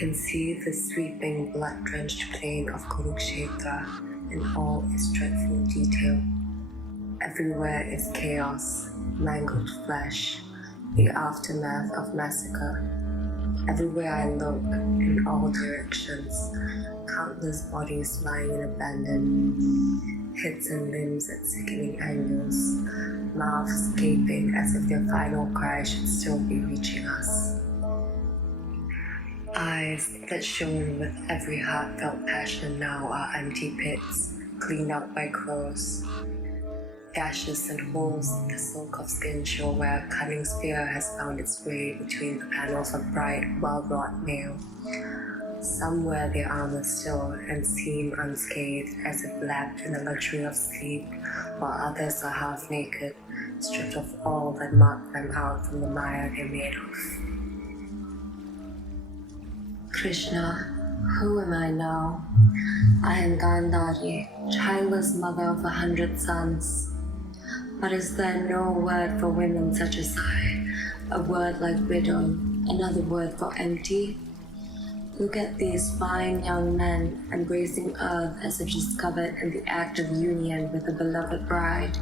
can see the sweeping, blood-drenched plain of Kurukshetra in all its dreadful detail. Everywhere is chaos, mangled flesh, the aftermath of massacre. Everywhere I look, in all directions, countless bodies lying in abandon, heads and limbs at sickening angles, mouths gaping as if their final cry should still be reaching us. Eyes that shone with every heartfelt passion now are empty pits, cleaned up by crows. Gashes and holes in the silk of skin show where a cunning spear has found its way between the panels of bright, well-wrought mail. Some wear their armor still and seem unscathed, as if lapped in the luxury of sleep, while others are half naked, stripped of all that marked them out from the mire they're made of. Krishna, who am I now? I am Gandhari, childless mother of 100 sons. But is there no word for women such as I? A word like widow, another word for empty? Look at these fine young men embracing earth as if discovered in the act of union with a beloved bride.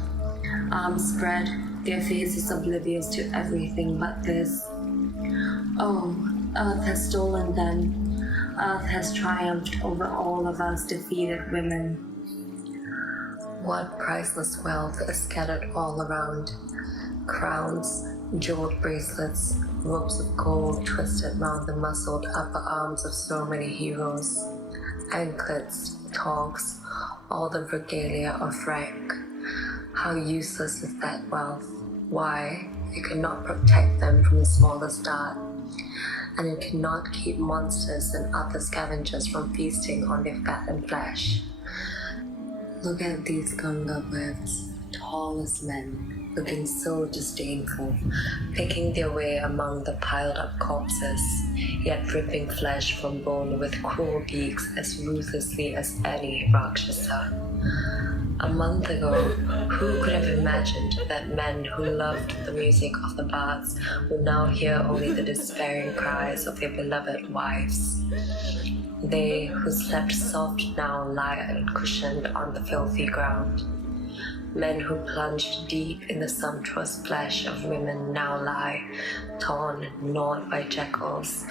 Arms spread, their faces oblivious to everything but this. Oh, earth has stolen them. Earth has triumphed over all of us defeated women. What priceless wealth is scattered all around. Crowns, jeweled bracelets, ropes of gold twisted round the muscled upper arms of so many heroes. Anklets, togs, all the regalia of rank. How useless is that wealth? Why? It cannot protect them from the smallest dart. And it cannot keep monsters and other scavengers from feasting on their fattened flesh. Look at these Ganga webs, tall as men, looking so disdainful, picking their way among the piled-up corpses, yet ripping flesh from bone with cruel beaks as ruthlessly as any Rakshasa. A month ago, who could have imagined that men who loved the music of the bards would now hear only the despairing cries of their beloved wives? They who slept soft now lie uncushioned on the filthy ground. Men who plunged deep in the sumptuous flesh of women now lie, torn, gnawed by jackals,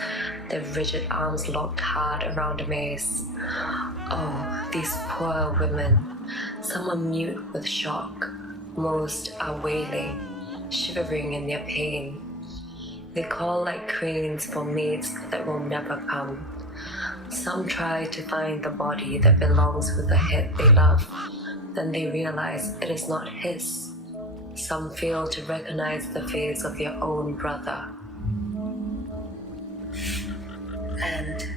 their rigid arms locked hard around a mace. Oh, these poor women! Some are mute with shock, most are wailing, shivering in their pain. They call like cranes for mates that will never come. Some try to find the body that belongs with the head they love. Then they realize it is not his. Some fail to recognize the face of their own brother. And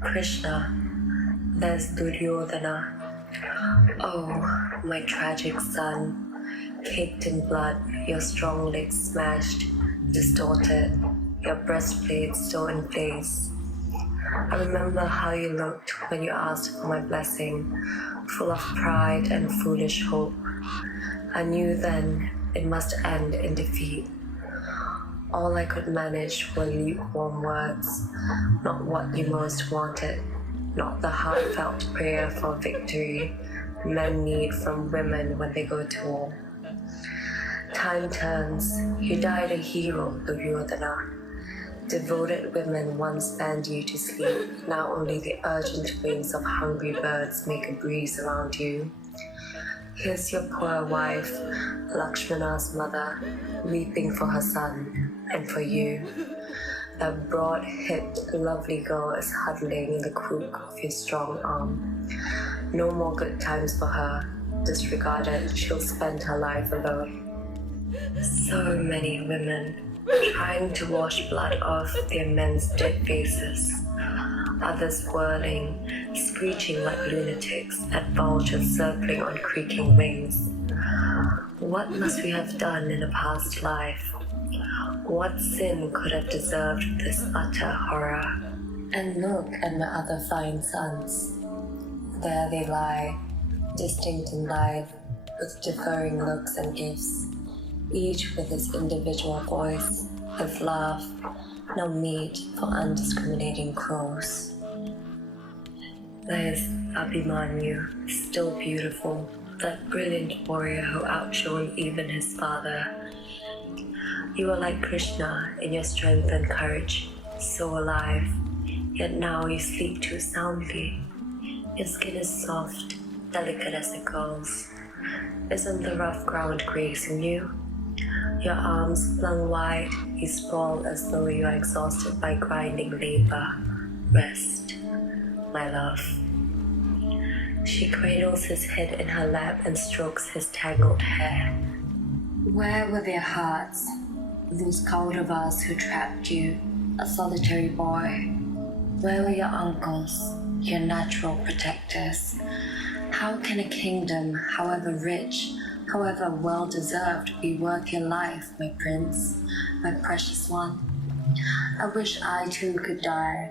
Krishna, there's Duryodhana. Oh, my tragic son, caked in blood, your strong legs smashed, distorted, your breastplate still in place. I remember how you looked when you asked for my blessing, full of pride and foolish hope. I knew then it must end in defeat. All I could manage were lukewarm words, not what you most wanted, not the heartfelt prayer for victory men need from women when they go to war. Time turns, you died a hero, Duryodhana. Devoted women once banned you to sleep, now only the urgent wings of hungry birds make a breeze around you. Here's your poor wife, Lakshmana's mother, weeping for her son and for you. That broad-hipped, lovely girl is huddling in the crook of your strong arm. No more good times for her. Disregarded, she'll spend her life alone. So many women, trying to wash blood off their men's dead faces. Others whirling, screeching like lunatics at vultures circling on creaking wings. What must we have done in a past life? What sin could have deserved this utter horror? And look at my other fine sons. There they lie, distinct in life, with differing looks and gifts, each with his individual voice, his laugh, no meat for undiscriminating crows. There is Abhimanyu, still beautiful, that brilliant warrior who outshone even his father. You are like Krishna in your strength and courage, so alive, yet now you sleep too soundly. Your skin is soft, delicate as a girl's. Isn't the rough ground gracing you? Your arms flung wide, you sprawl as though you are exhausted by grinding labor. Rest, my love. She cradles his head in her lap and strokes his tangled hair. Where were their hearts, those Kauravas who trapped you, a solitary boy? Where were your uncles, your natural protectors? How can a kingdom, however rich, however well-deserved, be worth your life, my prince, my precious one? I wish I too could die.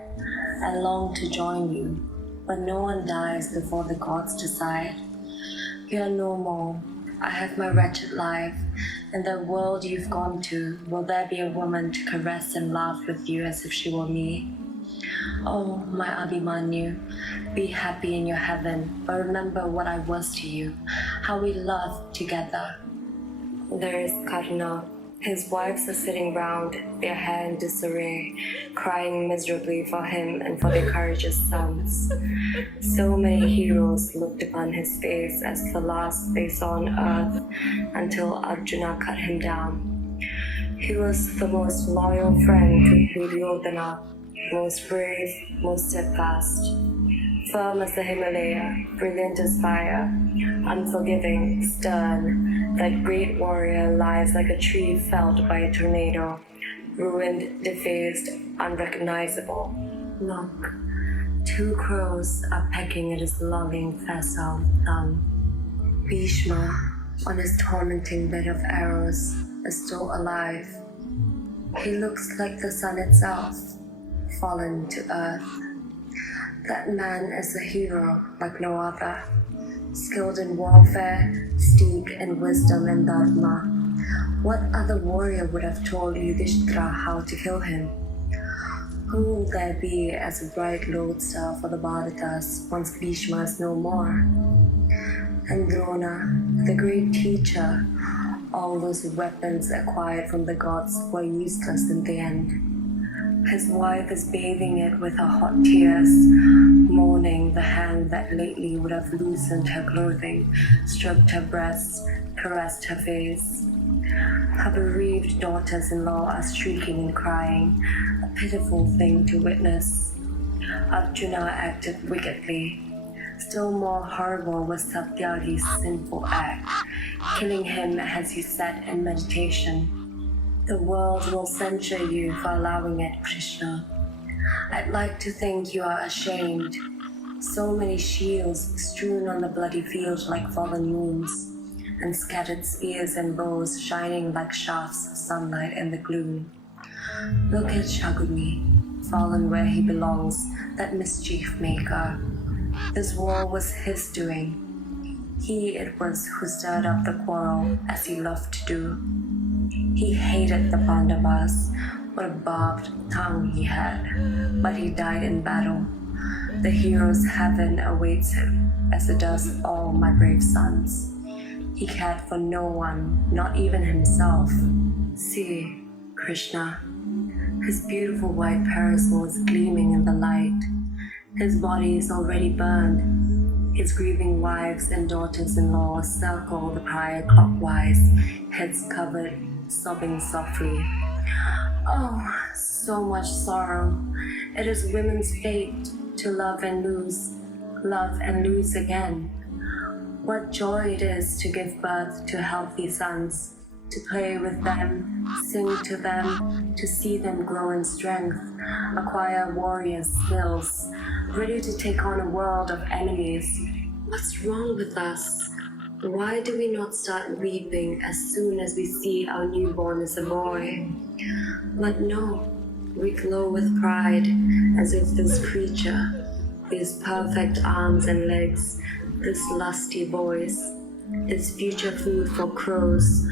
I long to join you, but no one dies before the gods decide. You are no more. I have my wretched life. In the world you've gone to, will there be a woman to caress and laugh with you as if she were me? Oh, my Abhimanyu, be happy in your heaven, but remember what I was to you, how we loved together. There is Karna. His wives are sitting round, their hair in disarray, crying miserably for him and for their courageous sons. So many heroes looked upon his face as the last they saw on earth until Arjuna cut him down. He was the most loyal friend to Duryodhana, most brave, most steadfast, firm as the Himalaya, brilliant as fire, unforgiving, stern. That great warrior lies like a tree felled by a tornado, ruined, defaced, unrecognizable. Look, 2 crows are pecking at his longing facile thumb. Bhishma, on his tormenting bed of arrows, is still alive. He looks like the sun itself, fallen to earth. That man is a hero like no other, skilled in warfare, steeped in wisdom and dharma. What other warrior would have told Yudhishthira how to kill him? Who will there be as a bright lodestar for the Bharatas once Bhishma is no more? And Drona, the great teacher, all those weapons acquired from the gods were useless in the end. His wife is bathing it with her hot tears, mourning the hand that lately would have loosened her clothing, stroked her breasts, caressed her face. Her bereaved daughters-in-law are shrieking and crying, a pitiful thing to witness. Arjuna acted wickedly. Still more horrible was Satyagi's sinful act, killing him as he sat in meditation. The world will censure you for allowing it, Krishna. I'd like to think you are ashamed. So many shields strewn on the bloody field like fallen moons, and scattered spears and bows shining like shafts of sunlight in the gloom. Look at Shaguni, fallen where he belongs, that mischief maker. This war was his doing. He it was who stirred up the quarrel, as he loved to do. He hated the Pandavas. What a barbed tongue he had. But he died in battle. The hero's heaven awaits him, as it does all my brave sons. He cared for no one, not even himself. See, Krishna, his beautiful white parasol is gleaming in the light. His body is already burned. His grieving wives and daughters-in-law circle the pyre clockwise, heads covered, sobbing softly. Oh, so much sorrow. It is women's fate to love and lose again. What joy it is to give birth to healthy sons, to play with them, sing to them, to see them grow in strength, acquire warrior skills, ready to take on a world of enemies. What's wrong with us? Why do we not start weeping as soon as we see our newborn as a boy? But no, we glow with pride, as if this creature, these perfect arms and legs, this lusty voice, this future food for crows,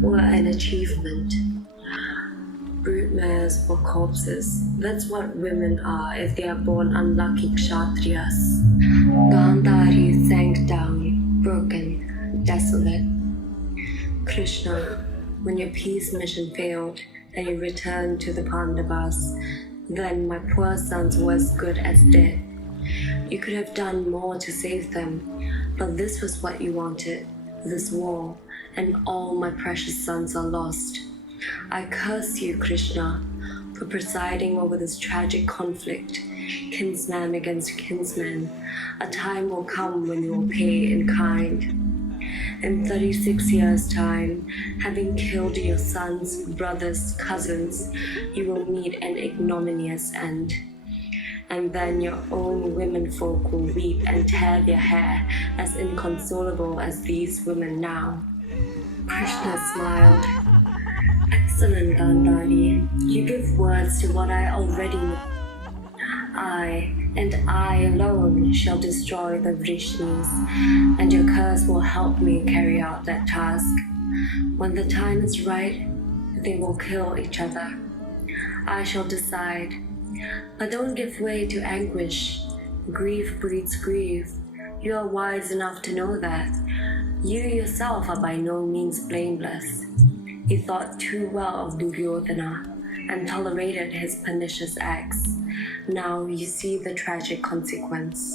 were an achievement. Brute nightmares for corpses. That's what women are if they are born unlucky Kshatriyas. Gandhari sank down, broken, desolate. Krishna, when your peace mission failed and you returned to the Pandavas, then my poor sons were as good as dead. You could have done more to save them, but this was what you wanted, this war, and all my precious sons are lost. I curse you, Krishna, for presiding over this tragic conflict, kinsman against kinsman. A time will come when you will pay in kind. In 36 years' time, having killed your sons, brothers, cousins, you will meet an ignominious end. And then your own womenfolk will weep and tear their hair, as inconsolable as these women now. Krishna smiled. Excellent, Gandhari. You give words to what I already know. I, and I alone, shall destroy the Vrishnis, and your curse will help me carry out that task. When the time is right, they will kill each other. I shall decide. But don't give way to anguish. Grief breeds grief. You are wise enough to know that. You yourself are by no means blameless. You thought too well of Duryodhana and tolerated his pernicious acts. Now you see the tragic consequence.